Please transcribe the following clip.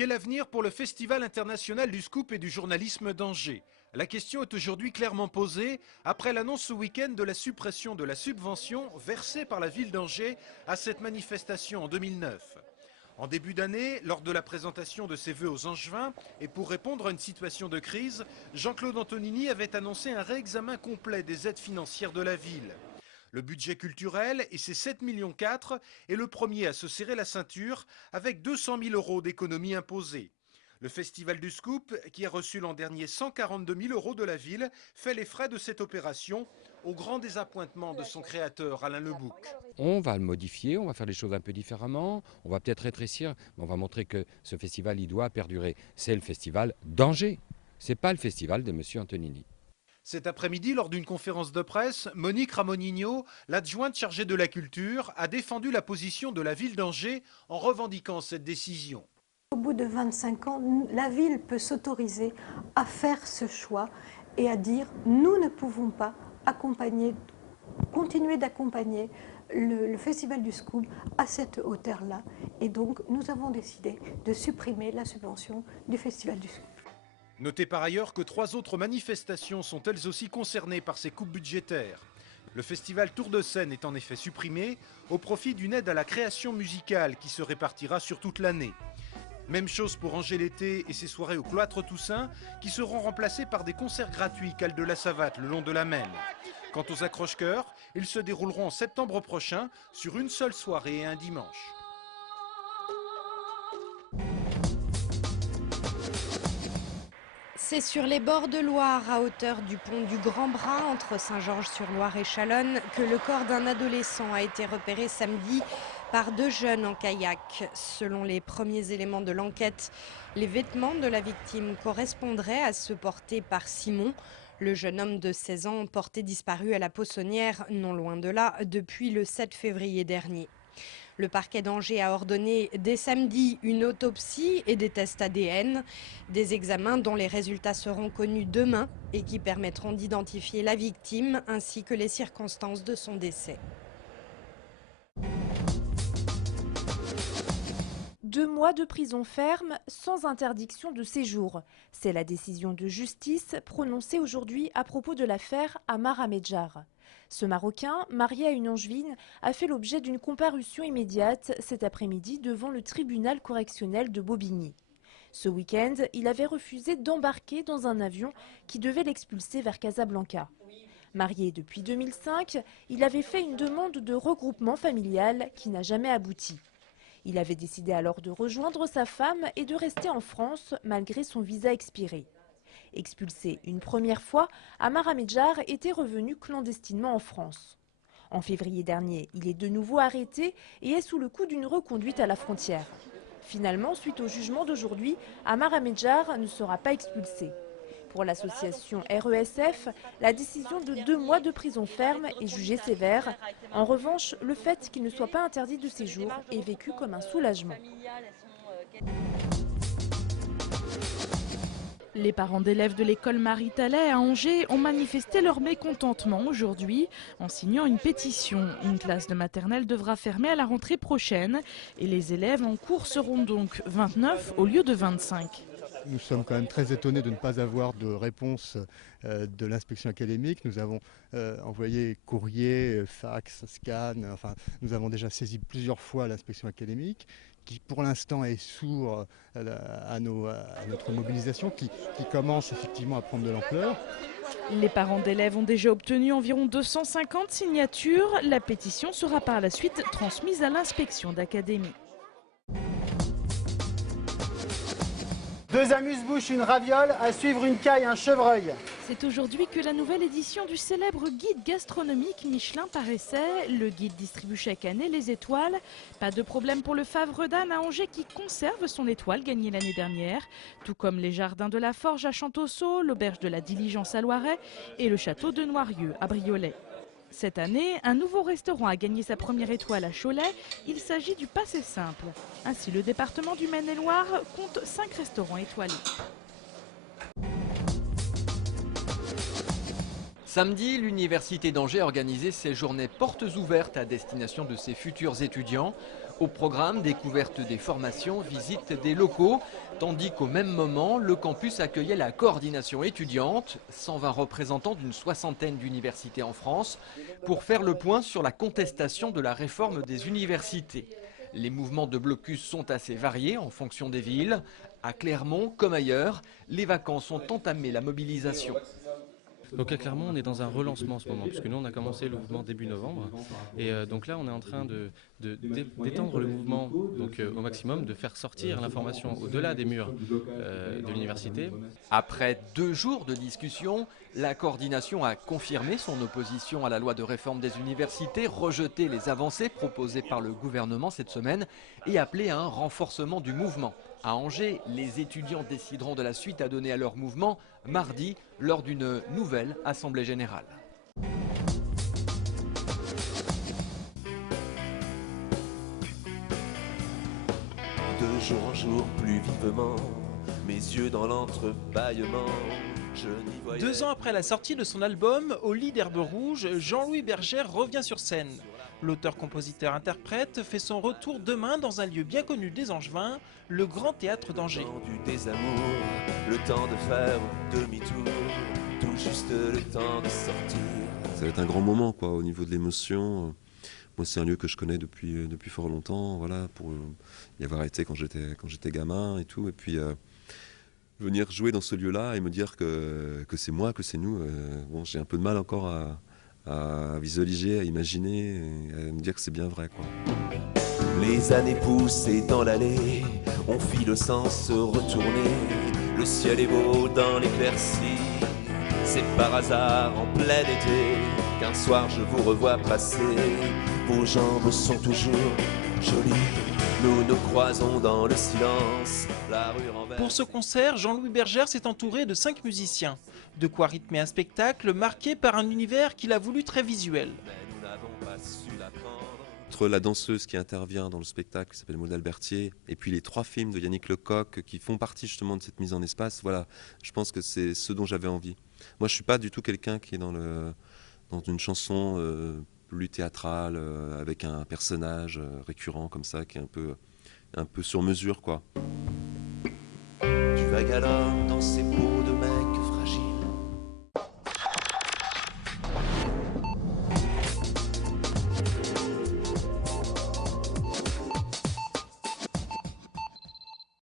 Quel avenir pour le Festival international du scoop et du journalisme d'Angers? La question est aujourd'hui clairement posée après l'annonce ce week-end de la suppression de la subvention versée par la ville d'Angers à cette manifestation en 2009. En début d'année, lors de la présentation de ses vœux aux Angevins et pour répondre à une situation de crise, Jean-Claude Antonini avait annoncé un réexamen complet des aides financières de la ville. Le budget culturel, et ses 7,4 millions, est le premier à se serrer la ceinture avec 200 000 € d'économies imposées. Le Festival du Scoop, qui a reçu l'an dernier 142 000 € de la ville, fait les frais de cette opération, au grand désappointement de son créateur, Alain Lebouc. On va le modifier, on va faire les choses un peu différemment, on va peut-être rétrécir, mais on va montrer que ce festival, il doit perdurer. C'est le festival d'Angers, c'est pas le festival de M. Antonini. Cet après-midi, lors d'une conférence de presse, Monique Ramonigno, l'adjointe chargée de la culture, a défendu la position de la ville d'Angers en revendiquant cette décision. Au bout de 25 ans, la ville peut s'autoriser à faire ce choix et à dire nous ne pouvons pas continuer d'accompagner le Festival du Scoop à cette hauteur-là. Et donc nous avons décidé de supprimer la subvention du Festival du Scoop. Notez par ailleurs que 3 autres manifestations sont elles aussi concernées par ces coupes budgétaires. Le festival Tour de Seine est en effet supprimé au profit d'une aide à la création musicale qui se répartira sur toute l'année. Même chose pour Angers l'été et ses soirées au Cloître Toussaint qui seront remplacées par des concerts gratuits Cale de la Savate le long de la Maine. Quant aux accroche-cœurs, ils se dérouleront en septembre prochain sur une seule soirée et un dimanche. C'est sur les bords de Loire, à hauteur du pont du Grand Bras, entre Saint-Georges-sur-Loire et Chalonne, que le corps d'un adolescent a été repéré samedi par 2 jeunes en kayak. Selon les premiers éléments de l'enquête, les vêtements de la victime correspondraient à ceux portés par Simon, le jeune homme de 16 ans porté disparu à la Poissonnière, non loin de là, depuis le 7 février dernier. Le parquet d'Angers a ordonné dès samedi une autopsie et des tests ADN, des examens dont les résultats seront connus demain et qui permettront d'identifier la victime ainsi que les circonstances de son décès. 2 mois de prison ferme sans interdiction de séjour. C'est la décision de justice prononcée aujourd'hui à propos de l'affaire Ammar Ahmedjar. Ce Marocain, marié à une Angevine, a fait l'objet d'une comparution immédiate cet après-midi devant le tribunal correctionnel de Bobigny. Ce week-end, il avait refusé d'embarquer dans un avion qui devait l'expulser vers Casablanca. Marié depuis 2005, il avait fait une demande de regroupement familial qui n'a jamais abouti. Il avait décidé alors de rejoindre sa femme et de rester en France malgré son visa expiré. Expulsé une première fois, Ammar Ahmedjar était revenu clandestinement en France. En février dernier, il est de nouveau arrêté et est sous le coup d'une reconduite à la frontière. Finalement, suite au jugement d'aujourd'hui, Ammar Ahmedjar ne sera pas expulsé. Pour l'association RESF, la décision de 2 mois de prison ferme est jugée sévère. En revanche, le fait qu'il ne soit pas interdit de séjour est vécu comme un soulagement. Les parents d'élèves de l'école Marie-Thalet à Angers ont manifesté leur mécontentement aujourd'hui en signant une pétition. Une classe de maternelle devra fermer à la rentrée prochaine et les élèves en cours seront donc 29 au lieu de 25. Nous sommes quand même très étonnés de ne pas avoir de réponse de l'inspection académique. Nous avons envoyé courrier, fax, scan, enfin nous avons déjà saisi plusieurs fois l'inspection académique qui pour l'instant est sourd à notre mobilisation qui commence effectivement à prendre de l'ampleur. Les parents d'élèves ont déjà obtenu environ 250 signatures. La pétition sera par la suite transmise à l'inspection d'académie. 2 amuse-bouches, une raviole, à suivre une caille, un chevreuil. C'est aujourd'hui que la nouvelle édition du célèbre guide gastronomique Michelin paraissait. Le guide distribue chaque année les étoiles. Pas de problème pour le Favre d'Anne à Angers qui conserve son étoile gagnée l'année dernière. Tout comme les jardins de la Forge à Champtoceau, l'auberge de la Diligence à Loiret et le château de Noirieux à Briolet. Cette année, un nouveau restaurant a gagné sa première étoile à Cholet. Il s'agit du Passé Simple. Ainsi, le département du Maine-et-Loire compte 5 restaurants étoilés. Samedi, l'Université d'Angers a organisé ses journées portes ouvertes à destination de ses futurs étudiants. Au programme, découverte des formations, visite des locaux, tandis qu'au même moment, le campus accueillait la coordination étudiante, 120 représentants d'une soixantaine d'universités en France, pour faire le point sur la contestation de la réforme des universités. Les mouvements de blocus sont assez variés en fonction des villes. À Clermont, comme ailleurs, les vacances ont entamé la mobilisation. Donc à Clermont, on est dans un relancement en ce moment, puisque nous on a commencé le mouvement début novembre, et donc là on est en train d'étendre le mouvement donc, au maximum, de faire sortir l'information au-delà des murs de l'université. Après 2 jours de discussion, la coordination a confirmé son opposition à la loi de réforme des universités, rejeté les avancées proposées par le gouvernement cette semaine et appelé à un renforcement du mouvement. À Angers, les étudiants décideront de la suite à donner à leur mouvement mardi lors d'une nouvelle assemblée générale. De jour en jour, plus vivement, mes yeux dans l'entrebâillement. 2 ans après la sortie de son album Au lit d'herbe rouge, Jean-Louis Bergère revient sur scène. L'auteur-compositeur-interprète fait son retour demain dans un lieu bien connu des Angevins, le Grand Théâtre d'Angers. Du désamour, le temps de faire demi-tour, tout juste le temps de sortir. Ça va être un grand moment quoi, au niveau de l'émotion. Moi c'est un lieu que je connais depuis fort longtemps, voilà, pour y avoir été quand j'étais gamin et tout. Et puis venir jouer dans ce lieu-là et me dire que c'est moi, que c'est nous, bon, j'ai un peu de mal encore à visualiser, à imaginer, et à me dire que c'est bien vrai, quoi. Les années poussées dans l'allée, on file sans se retourner. Le ciel est beau dans l'éclaircie, c'est par hasard en plein été qu'un soir je vous revois passer. Vos jambes sont toujours jolies, nous nous croisons dans le silence, la rue renverse. Pour ce concert, Jean-Louis Bergère s'est entouré de 5 musiciens. De quoi rythmer un spectacle marqué par un univers qu'il a voulu très visuel. Entre la danseuse qui intervient dans le spectacle qui s'appelle Maud Albertier et puis les 3 films de Yannick Lecoq qui font partie justement de cette mise en espace, voilà, je pense que c'est ce dont j'avais envie. Moi je suis pas du tout quelqu'un qui est dans une chanson plus théâtrale avec un personnage récurrent comme ça qui est un peu sur mesure quoi.